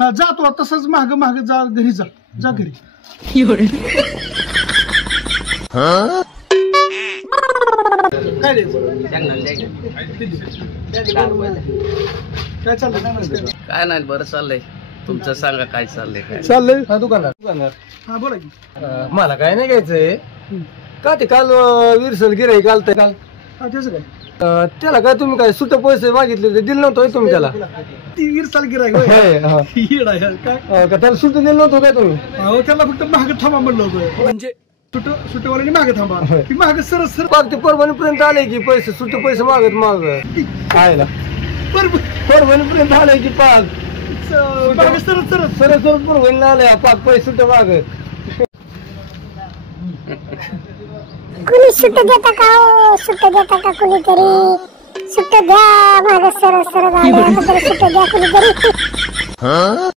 हा जा तू तसंच माग माग जा घरी जा जा घरी काय काय चाललंय काय नाही बरं चाललंय तुमचं सांगा काय चाललंय काय चाललंय दुकानात हा बोला की मला काय नाही घ्यायचंय का ते काल विरसल गिराईक आलतंय काल हा त्याचं काय त्याला काय तुम्ही काय सुट्ट पैसे मागितले ते दिले नव्हतं तुम्ही त्याला ती गिरसाल गिराय काय का त्याला सुट्ट दिलं नव्हतं काय तुम्ही अहो त्याला फक्त माग थांबा म्हणलं होतं म्हणजे सुट्टवाल्याने मागे थांबा ती माग सरस सर पाक ते परभणीपर्यंत आले की पैसे सुट्ट पैसे माग खायला परभणीपर्यंत आले की पाक माग सरस सरस सरस परभणीला आले पाक पैसे सुट्ट माग कुणी सुट्ट देता का सुट्ट देता का कुणीतरी सुट्ट द्या माग सरस सरस सुट्ट द्या कुणीतरी